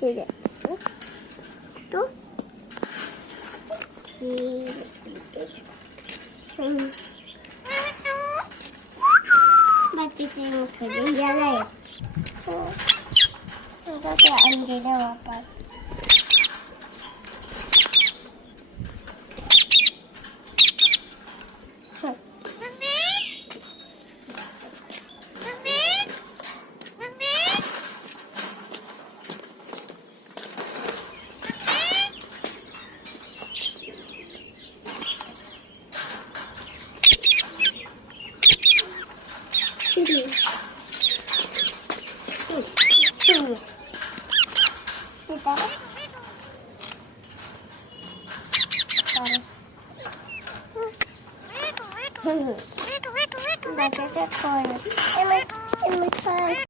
ठीक आहे तू बाकीचे मोठे याला ते अंडीला वापर That's a good one.